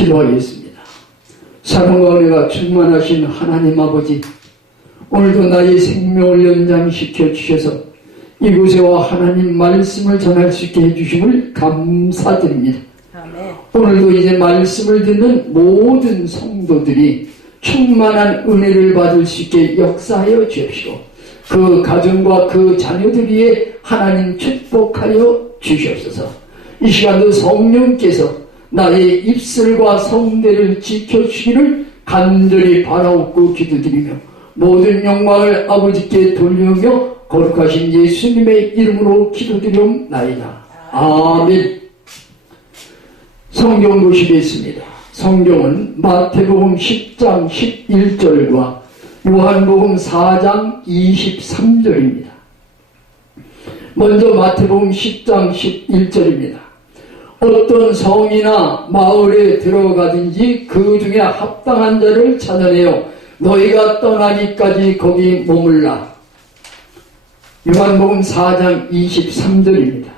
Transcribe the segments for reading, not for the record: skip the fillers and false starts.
기도하겠습니다. 사랑과 은혜가 충만하신 하나님 아버지, 오늘도 나의 생명을 연장시켜 주셔서 이곳에와 하나님 말씀을 전할 수 있게 해주심을 감사드립니다. 아멘. 오늘도 이제 말씀을 듣는 모든 성도들이 충만한 은혜를 받을 수 있게 역사하여 주십시오. 그 가정과 그 자녀들 위에 하나님 축복하여 주시옵소서. 이 시간도 성령께서 나의 입술과 성대를 지켜주시기를 간절히 바라옵고 기도드리며 모든 영광을 아버지께 돌리며 거룩하신 예수님의 이름으로 기도드리옵나이다. 아멘. 성경 보시겠습니다. 성경은 마태복음 10장 11절과 요한복음 4장 23절입니다. 먼저 마태복음 10장 11절입니다. 어떤 성이나 마을에 들어가든지 그 중에 합당한 자를 찾아내어 너희가 떠나기까지 거기 머물라. 요한복음 4장 23절입니다.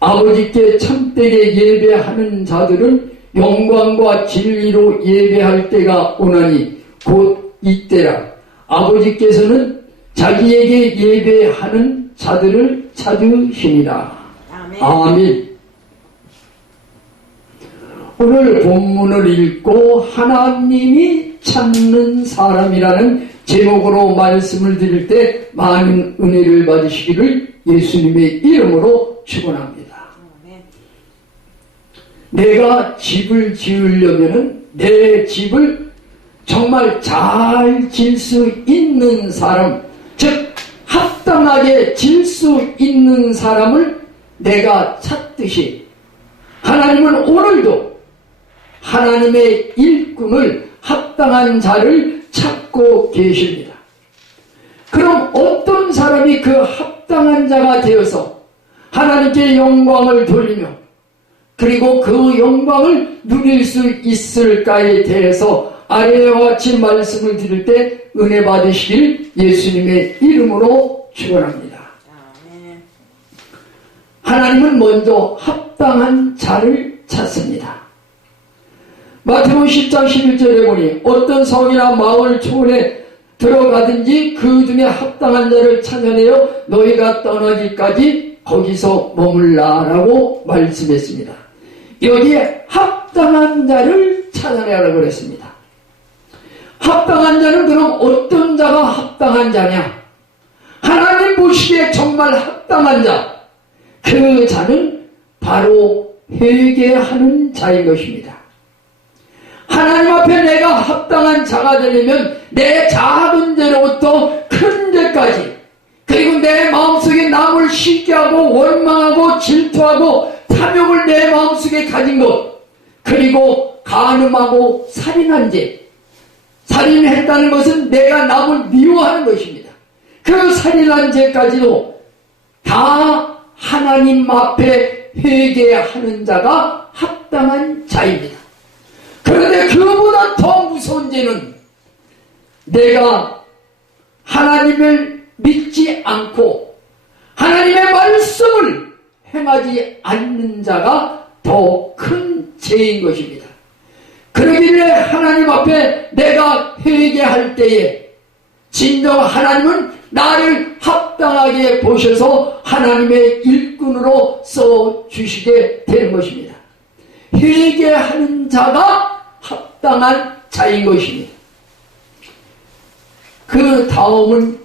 아버지께 참되게 예배하는 자들은 영광과 진리로 예배할 때가 오나니 곧 이때라. 아버지께서는 자기에게 예배하는 자들을 찾으시니라. 아멘. 아멘. 오늘 본문을 읽고 하나님이 찾는 사람이라는 제목으로 말씀을 드릴 때 많은 은혜를 받으시기를 예수님의 이름으로 축원합니다. 내가 집을 지으려면 내 집을 정말 잘 질 수 있는 사람, 즉 합당하게 질 수 있는 사람을 내가 찾듯이 하나님은 오늘도 하나님의 일꾼을 합당한 자를 찾고 계십니다. 그럼 어떤 사람이 그 합당한 자가 되어서 하나님께 영광을 돌리며 그리고 그 영광을 누릴 수 있을까에 대해서 아래와 같이 말씀을 드릴 때 은혜 받으시길 예수님의 이름으로 축원합니다. 하나님은 먼저 합당한 자를 찾습니다. 마태복음 10장 11절에 보니 어떤 성이나 마을 초원에 들어가든지 그 중에 합당한 자를 찾아내어 너희가 떠나기까지 거기서 머물라라고 말씀했습니다. 여기에 합당한 자를 찾아내라고 그랬습니다. 합당한 자는 그럼 어떤 자가 합당한 자냐? 하나님 보시기에 정말 합당한 자, 그 자는 바로 회개하는 자인 것입니다. 하나님 앞에 내가 합당한 자가 되려면 내 작은 죄로부터 큰 죄까지, 그리고 내 마음속에 남을 시기하고 원망하고 질투하고 탐욕을 내 마음속에 가진 것, 그리고 간음하고 살인한 죄, 살인했다는 것은 내가 남을 미워하는 것입니다. 그 살인한 죄까지도 다 하나님 앞에 회개하는 자가 합당한 자입니다. 그런데 그보다 더 무서운 죄는 내가 하나님을 믿지 않고 하나님의 말씀을 행하지 않는 자가 더 큰 죄인 것입니다. 그러길래 하나님 앞에 내가 회개할 때에 진정 하나님은 나를 합당하게 보셔서 하나님의 일꾼으로 써주시게 되는 것입니다. 회개하는 자가 합당한 자인 것입니다. 그 다음은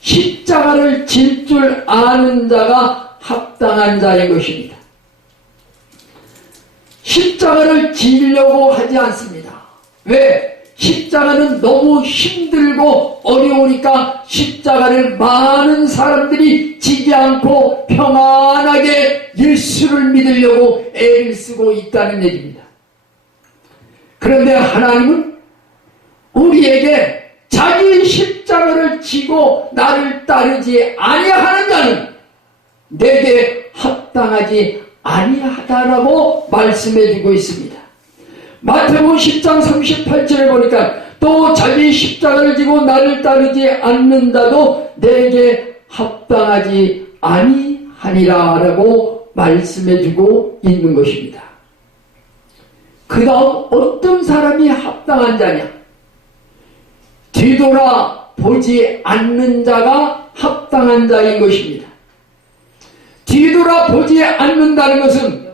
십자가를 질 줄 아는 자가 합당한 자인 것입니다. 십자가를 지려고 하지 않습니다. 왜? 십자가는 너무 힘들고 어려우니까 십자가를 많은 사람들이 지지 않고 평안하게 예수를 믿으려고 애를 쓰고 있다는 얘기입니다. 그런데 하나님은 우리에게 자기 십자가를 지고 나를 따르지 아니하는 자는 내게 합당하지 아니하다라고 말씀해주고 있습니다. 마태복음 10장 38절에 보니까 또 자기 십자가를 지고 나를 따르지 않는다도 내게 합당하지 아니하니라 라고 말씀해주고 있는 것입니다. 그 다음 어떤 사람이 합당한 자냐? 뒤돌아 보지 않는 자가 합당한 자인 것입니다. 뒤돌아 보지 않는다는 것은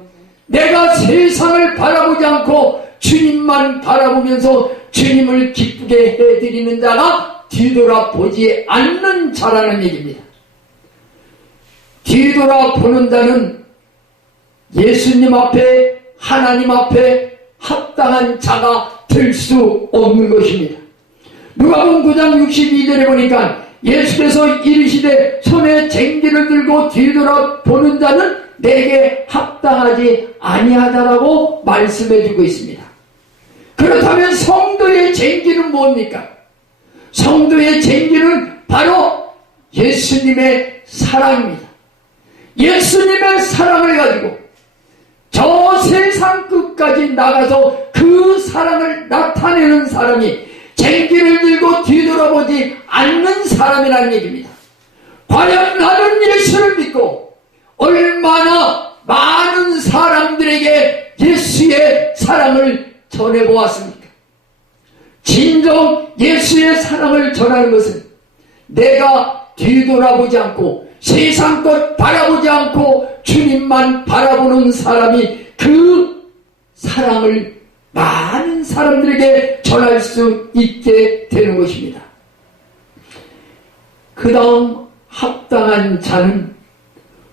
내가 세상을 바라보지 않고 주님만 바라보면서 주님을 기쁘게 해드리는 자가 뒤돌아 보지 않는 자라는 얘기입니다. 뒤돌아 보는 자는 예수님 앞에, 하나님 앞에 합당한 자가 될 수 없는 것입니다. 누가복음 9장 62절에 보니까 예수께서 이르시되 손에 쟁기를 들고 뒤돌아 보는 자는 내게 합당하지 아니하다라고 말씀해주고 있습니다. 그렇다면 성도의 쟁기는 뭡니까? 성도의 쟁기는 바로 예수님의 사랑입니다. 예수님의 사랑을 가지고 저 세상 끝까지 나가서 그 사랑을 나타내는 사람이 쟁기를 들고 뒤돌아보지 않는 사람이라는 얘기입니다. 과연 나는 예수를 믿고 얼마나 많은 사람들에게 예수의 사랑을 전해보았습니까? 진정 예수의 사랑을 전하는 것은 내가 뒤돌아보지 않고 세상 것 바라보지 않고 주님만 바라보는 사람이 그 사랑을 많은 사람들에게 전할 수 있게 되는 것입니다. 그 다음 합당한 자는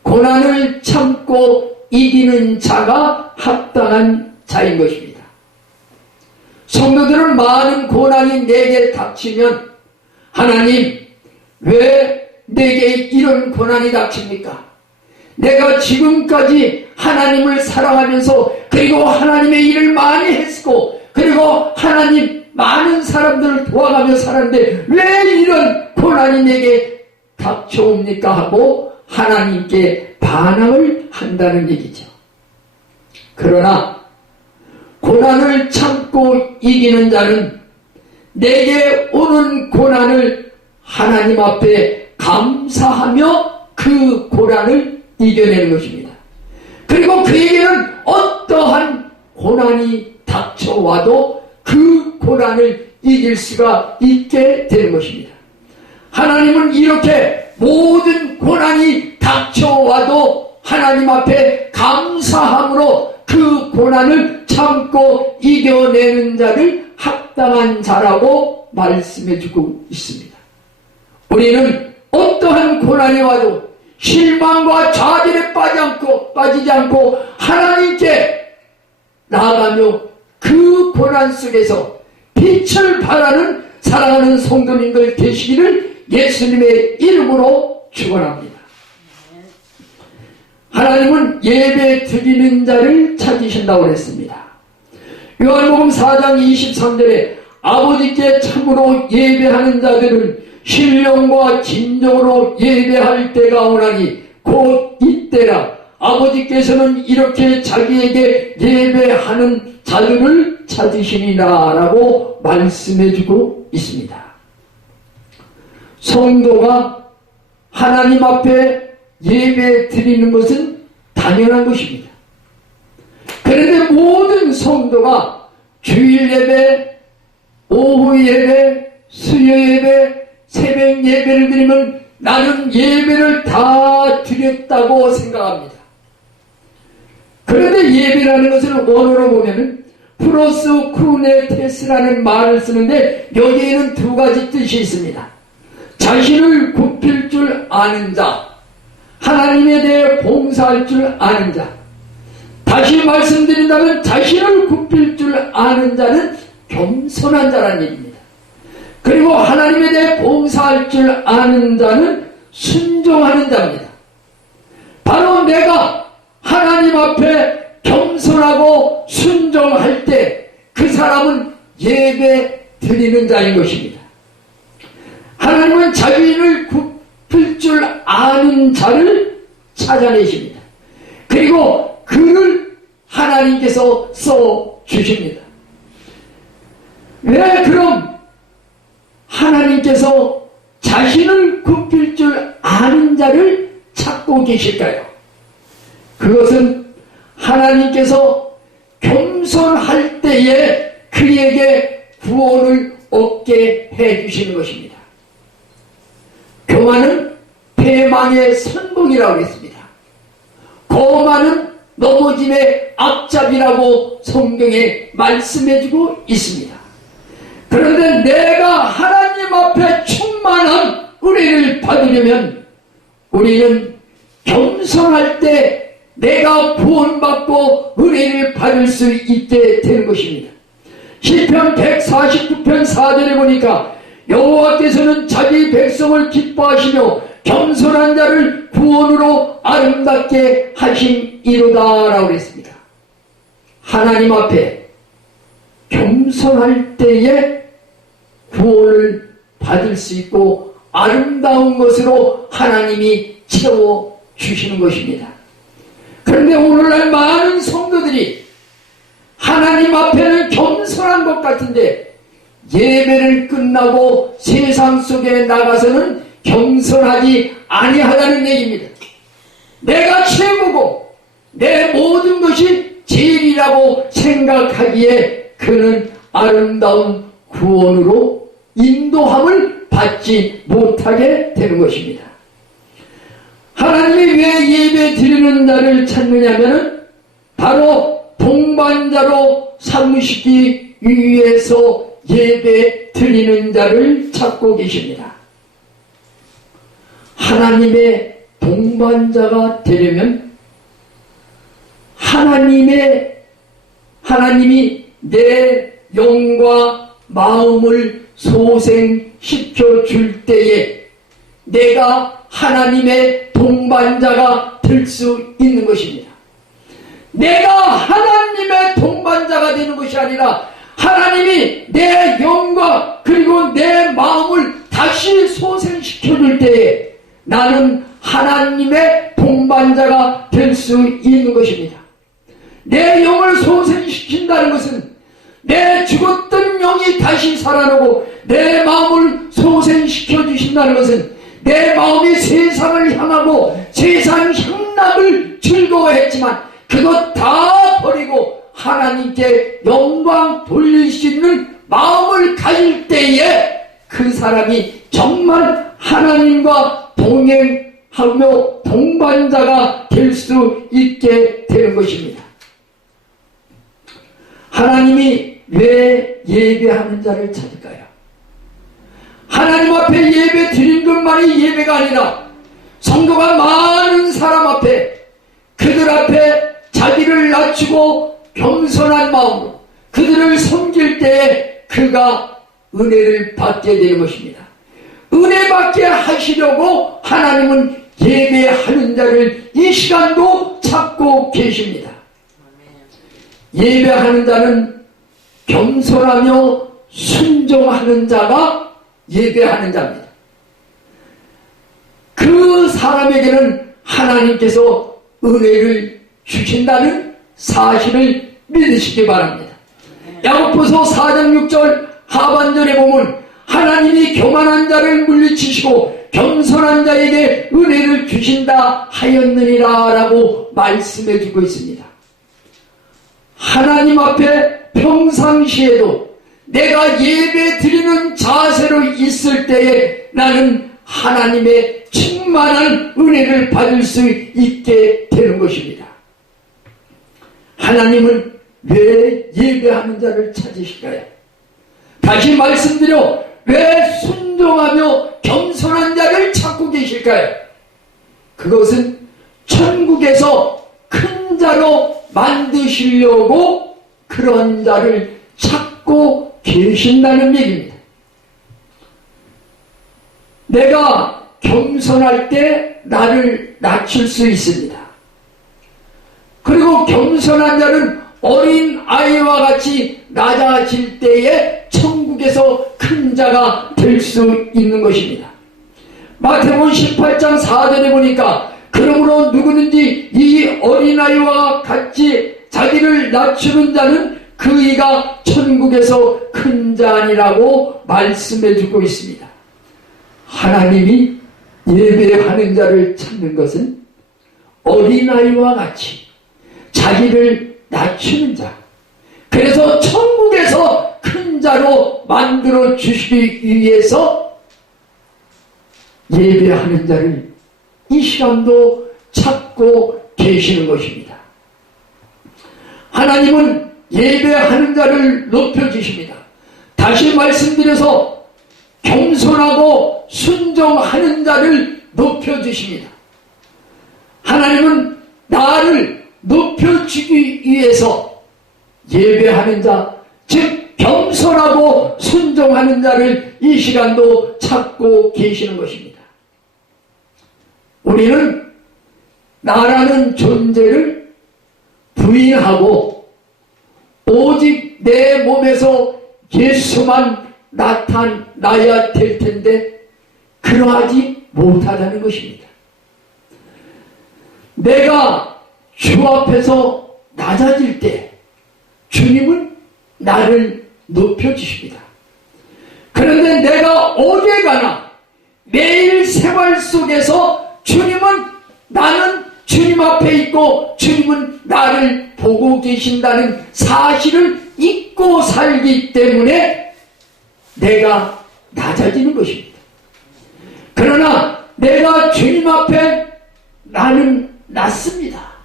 고난을 참고 이기는 자가 합당한 자인 것입니다. 성도들은 많은 고난이 내게 닥치면 하나님 왜 내게 이런 고난이 닥칩니까? 내가 지금까지 하나님을 사랑하면서 그리고 하나님의 일을 많이 했고 그리고 하나님 많은 사람들을 도와가며 살았는데 왜 이런 고난이 내게 닥쳐옵니까? 하고 하나님께 반항을 한다는 얘기죠. 그러나 고난을 참고 이기는 자는 내게 오는 고난을 하나님 앞에 감사하며 그 고난을 이겨내는 것입니다. 그리고 그에게는 어떠한 고난이 닥쳐와도 그 고난을 이길 수가 있게 되는 것입니다. 하나님은 이렇게 모든 고난이 닥쳐와도 하나님 앞에 감사함으로 그 고난을 참고 이겨내는 자를 합당한 자라고 말씀해주고 있습니다. 우리는 어떠한 고난이 와도 실망과 좌절에 빠지지 않고 하나님께 나아가며 그 고난 속에서 빛을 발하는 사랑하는 성도님들 되시기를 예수님의 이름으로 축원합니다. 하나님은 예배 드리는 자를 찾으신다고 했습니다. 요한복음 4장 23절에 아버지께 참으로 예배하는 자들은 신령과 진정으로 예배할 때가 오나니 곧 이때라. 아버지께서는 이렇게 자기에게 예배하는 자들을 찾으시니라 라고 말씀해주고 있습니다. 성도가 하나님 앞에 예배 드리는 것은 당연한 것입니다. 그런데 모든 성도가 주일 예배, 오후 예배, 수요 예배, 새벽 예배를 드리면 나는 예배를 다 드렸다고 생각합니다. 그런데 예배라는 것을 원어로 보면은 프로스 크루네테스라는 말을 쓰는데 여기에는 두 가지 뜻이 있습니다. 자신을 굽힐 줄 아는 자, 하나님에 대해 봉사할 줄 아는 자. 다시 말씀드린다면 자신을 굽힐 줄 아는 자는 겸손한 자라는 얘기입니다. 그리고 하나님에 대해 봉사할 줄 아는 자는 순종하는 자입니다. 바로 내가 하나님 앞에 겸손하고 순종할 때 그 사람은 예배 드리는 자인 것입니다. 하나님은 자기를 굽힐 줄 아는 자를 찾아내십니다. 그리고 그를 하나님께서 써주십니다. 왜 그럼 하나님께서 자신을 굽힐 줄 아는 자를 찾고 계실까요? 그것은 하나님께서 겸손할 때에 그에게 구원을 얻게 해주시는 것입니다. 교만은 패망의 선봉이라고 했습니다. 거만은 넘어짐의 앞잡이라고 성경에 말씀해주고 있습니다. 그런데 내가 하나님 앞에 충만한 은혜를 받으려면 우리는 겸손할 때 내가 구원받고 은혜를 받을 수 있게 되는 것입니다. 시편 149편 4절에 보니까 여호와께서는 자기 백성을 기뻐하시며 겸손한 자를 구원으로 아름답게 하심이로다 라고 했습니다. 하나님 앞에 겸손할 때에 구원을 받을 수 있고 아름다운 것으로 하나님이 채워주시는 것입니다. 그런데 오늘날 많은 성도들이 하나님 앞에는 겸손한 것 같은데 예배를 끝나고 세상 속에 나가서는 겸손하지 아니하다는 얘기입니다. 내가 최고고 내 모든 것이 제일이라고 생각하기에 그는 아름다운 구원으로 인도함을 받지 못하게 되는 것입니다. 하나님이 왜 예배 드리는 자를 찾느냐면은 바로 동반자로 삼으시기 위해서 예배 드리는 자를 찾고 계십니다. 하나님의 동반자가 되려면 하나님이 내 영과 마음을 소생시켜 줄 때에 내가 하나님의 동반자가 될 수 있는 것입니다. 내가 하나님의 동반자가 되는 것이 아니라 하나님이 내 영과 그리고 내 마음을 다시 소생시켜 줄 때에 나는 하나님의 동반자가 될 수 있는 것입니다. 내 영을 소생시킨다는 것은 내 죽었던 영이 다시 살아나고 내 마음을 소생시켜 주신다는 것은 내 마음이 세상을 향하고 세상 향락을 즐거워했지만 그것 다 버리고 하나님께 영광 돌릴 수 있는 마음을 가질 때에 그 사람이 정말 하나님과 동행하며 동반자가 될 수 있게 되는 것입니다. 하나님이 왜 예배하는 자를 찾을까요? 하나님 앞에 예배 드린 것만이 예배가 아니라 성도가 많은 사람 앞에 그들 앞에 자기를 낮추고 겸손한 마음으로 그들을 섬길 때에 그가 은혜를 받게 되는 것입니다. 은혜 받게 하시려고 하나님은 예배하는 자를 이 시간도 찾고 계십니다. 예배하는 자는 겸손하며 순종하는 자가 예배하는 자입니다. 그 사람에게는 하나님께서 은혜를 주신다는 사실을 믿으시기 바랍니다. 야고보서 4장 6절 하반절에 보면 하나님이 교만한 자를 물리치시고 겸손한 자에게 은혜를 주신다 하였느니라 라고 말씀해 주고 있습니다. 하나님 앞에 평상시에도 내가 예배 드리는 자세로 있을 때에 나는 하나님의 충만한 은혜를 받을 수 있게 되는 것입니다. 하나님은 왜 예배하는 자를 찾으실까요? 다시 말씀드려 왜 순종하며 겸손한 자를 찾고 계실까요? 그것은 천국에서 큰 자로 만드시려고 그런 자를 찾고 계신다는 얘기입니다. 내가 겸손할 때 나를 낮출 수 있습니다. 그리고 겸손한 자는 어린 아이와 같이 낮아질 때에 천국에서 큰 자가 될 수 있는 것입니다. 마태복음 18장 4절에 보니까 그러므로 누구든지 이 어린아이와 같이 자기를 낮추는 자는 그이가 천국에서 큰 자니라고 말씀해 주고 있습니다. 하나님이 예배하는 자를 찾는 것은 어린아이와 같이 자기를 낮추는 자, 그래서 천국에서 큰 자로 만들어 주시기 위해서 예배하는 자를 이 시간도 찾고 계시는 것입니다. 하나님은 예배하는 자를 높여주십니다. 다시 말씀드려서 겸손하고 순종하는 자를 높여주십니다. 하나님은 나를 높여주기 위해서 예배하는 자, 즉 겸손하고 순종하는 자를 이 시간도 찾고 계시는 것입니다. 우리는 나라는 존재를 부인하고 오직 내 몸에서 예수만 나타나야 될 텐데 그러하지 못하다는 것입니다. 내가 주 앞에서 낮아질 때 주님은 나를 높여주십니다. 그런데 내가 어디에 가나 매일 생활 속에서 주님은 나는 주님 앞에 있고 주님은 나를 보고 계신다는 사실을 잊고 살기 때문에 내가 낮아지는 것입니다. 그러나 내가 주님 앞에 나는 낮습니다.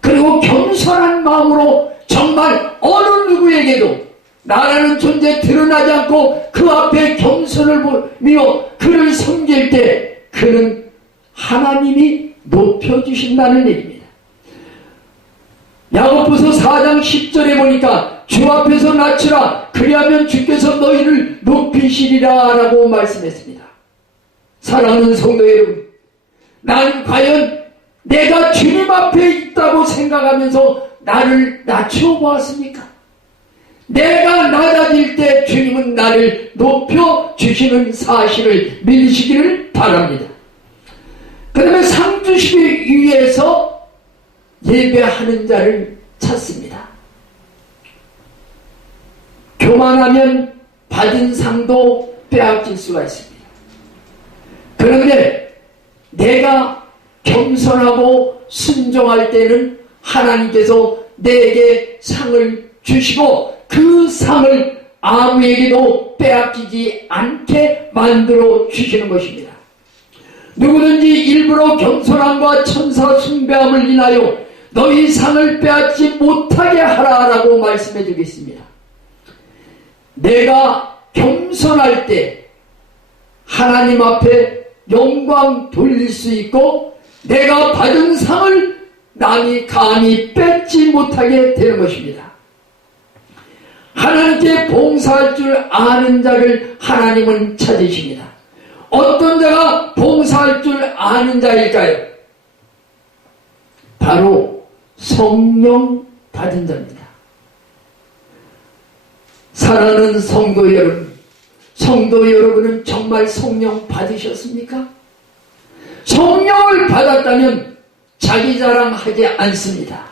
그리고 겸손한 마음으로 정말 어느 누구에게도 나라는 존재 드러나지 않고 그 앞에 겸손을 보며 그를 섬길 때 그는 하나님이 높여주신다는 얘기입니다. 야고보서 4장 10절에 보니까 주 앞에서 낮추라 그리하면 주께서 너희를 높이시리라 라고 말씀했습니다. 사랑하는 성도 여러분, 난 과연 내가 주님 앞에 있다고 생각하면서 나를 낮추어 보았습니까? 내가 낮아질 때 주님은 나를 높여주시는 사실을 믿으시기를 바랍니다. 그 다음에 상 주시기 위해서 예배하는 자를 찾습니다. 교만하면 받은 상도 빼앗길 수가 있습니다. 그런데 내가 겸손하고 순종할 때는 하나님께서 내게 상을 주시고 그 상을 아무에게도 빼앗기지 않게 만들어 주시는 것입니다. 누구든지 일부러 겸손함과 천사 숭배함을 인하여 너희 상을 빼앗지 못하게 하라라고 말씀해 주겠습니다. 내가 겸손할 때 하나님 앞에 영광 돌릴 수 있고 내가 받은 상을 남이 감히 뺏지 못하게 되는 것입니다. 하나님께 봉사할 줄 아는 자를 하나님은 찾으십니다. 어떤 자가 봉사할 줄 아는 자일까요? 바로 성령 받은 자입니다. 사랑하는 성도 여러분, 성도 여러분은 정말 성령 받으셨습니까? 성령을 받았다면 자기 자랑하지 않습니다.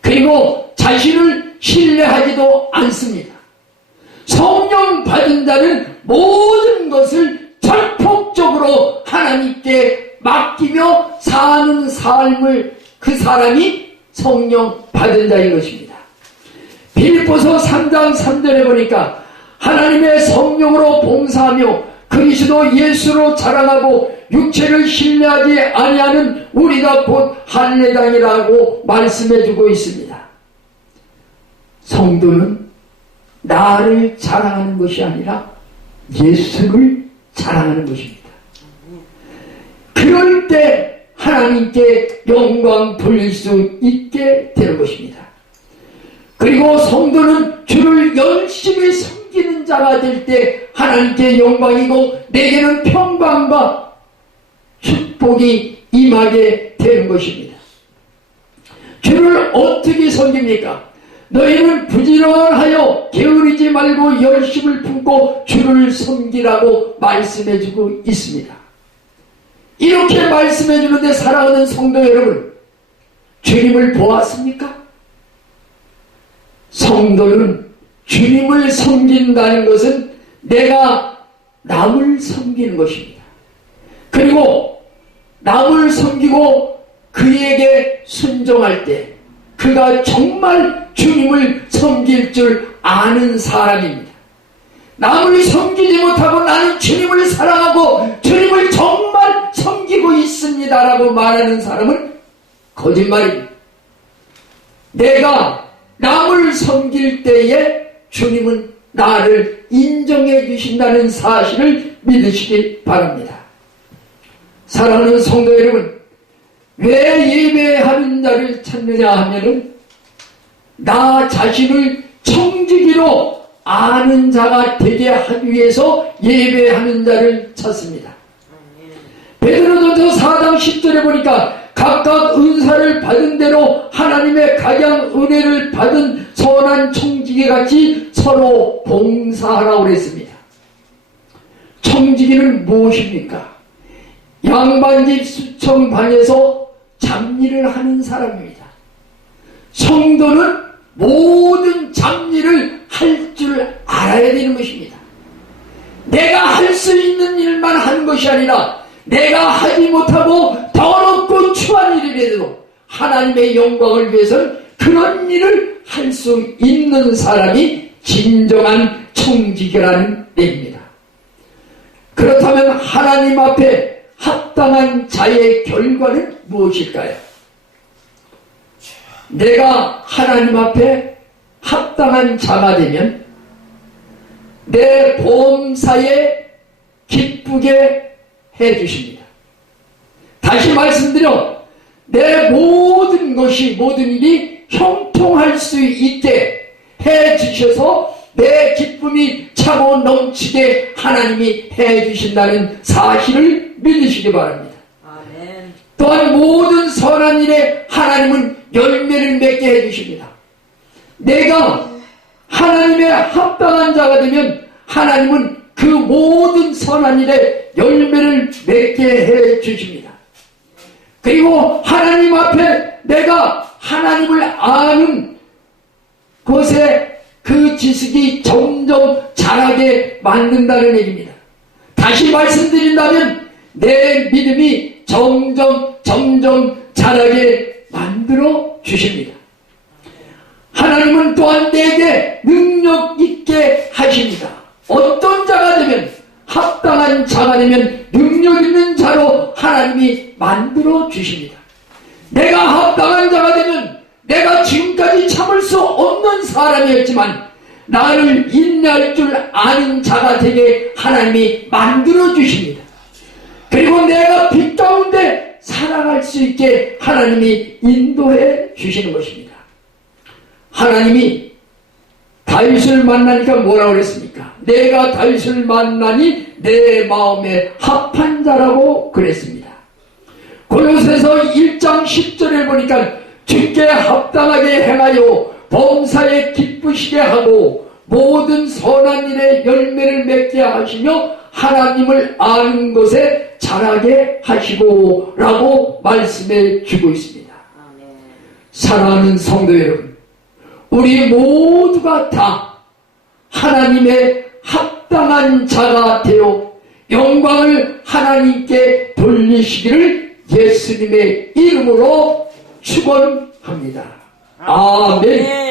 그리고 자신을 신뢰하지도 않습니다. 성령 받은 자는 모든 것을 전폭적으로 하나님께 맡기며 사는 삶을 그 사람이 성령 받은 자인 것입니다. 빌립보서 3장 3절에 보니까 하나님의 성령으로 봉사하며 그리스도 예수로 자랑하고 육체를 신뢰하지 아니하는 우리가 곧 할례당이라고 말씀해주고 있습니다. 성도는 나를 자랑하는 것이 아니라 예수를 자랑하는 것입니다. 그럴 때 하나님께 영광 돌릴 수 있게 되는 것입니다. 그리고 성도는 주를 열심히 섬기는 자가 될 때 하나님께 영광이고 내게는 평강과 축복이 임하게 되는 것입니다. 주를 어떻게 섬깁니까? 너희는 부지런하여 게으르지 말고 열심을 품고 주를 섬기라고 말씀해주고 있습니다. 이렇게 말씀해주는데 사랑하는 성도 여러분, 주님을 보았습니까? 성도는 주님을 섬긴다는 것은 내가 남을 섬기는 것입니다. 그리고 남을 섬기고 그에게 순종할 때 그가 정말 주님을 섬길 줄 아는 사람입니다. 남을 섬기지 못하고 나는 주님을 사랑하고 주님을 정말 섬기고 있습니다 라고 말하는 사람은 거짓말입니다. 내가 남을 섬길 때에 주님은 나를 인정해 주신다는 사실을 믿으시기 바랍니다. 사랑하는 성도 여러분, 왜 예배하는 자를 찾느냐 하면은 나 자신을 청지기로 아는 자가 되게 하기 위해서 예배하는 자를 찾습니다. 베드로전서 4장 10절에 보니까 각각 은사를 받은 대로 하나님의 각양 은혜를 받은 선한 청지기 같이 서로 봉사하라고 그랬습니다. 청지기는 무엇입니까? 양반집 수청방에서 잡일을 하는 사람입니다. 성도는 모든 잡일을 할 줄 알아야 되는 것입니다. 내가 할 수 있는 일만 하는 것이 아니라 내가 하지 못하고 더럽고 추한 일이라도 하나님의 영광을 위해서는 그런 일을 할 수 있는 사람이 진정한 청지기라는 얘기입니다. 그렇다면 하나님 앞에 합당한 자의 결과는 무엇일까요? 내가 하나님 앞에 합당한 자가 되면 내 범사에 기쁘게 해주십니다. 다시 말씀드려 내 모든 것이 모든 일이 형통할 수 있게 해주셔서 내 기쁨이 차고 넘치게 하나님이 해주신다는 사실을 믿으시기 바랍니다. 아멘. 또한 모든 선한 일에 하나님은 열매를 맺게 해주십니다. 내가 하나님의 합당한 자가 되면 하나님은 그 모든 선한 일에 열매를 맺게 해주십니다. 그리고 하나님 앞에 내가 하나님을 아는 것에 그 지식이 점점 자라게 만든다는 얘기입니다. 다시 말씀드린다면 내 믿음이 점점 자라게 만들어 주십니다. 하나님은 또한 내게 능력 있게 하십니다. 어떤 자가 되면 합당한 자가 되면 능력 있는 자로 하나님이 만들어 주십니다. 내가 합당한 자가 되면 내가 지금까지 참을 수 없는 사람이었지만 나를 인내할 줄 아는 자가 되게 하나님이 만들어 주십니다. 그리고 내가 빛 가운데 살아갈 수 있게 하나님이 인도해 주시는 것입니다. 하나님이 다윗을 만나니까 뭐라고 그랬습니까? 내가 다윗을 만나니 내 마음에 합한 자라고 그랬습니다. 골로새서 1장 10절에 보니까 주께 합당하게 행하여 범사에 기쁘시게 하고 모든 선한 일에 열매를 맺게 하시며 하나님을 아는 것에 자라게 하시고 라고 말씀해 주고 있습니다. 사랑하는 성도 여러분, 우리 모두가 다 하나님의 합당한 자가 되어 영광을 하나님께 돌리시기를 예수님의 이름으로 축원합니다. 아멘.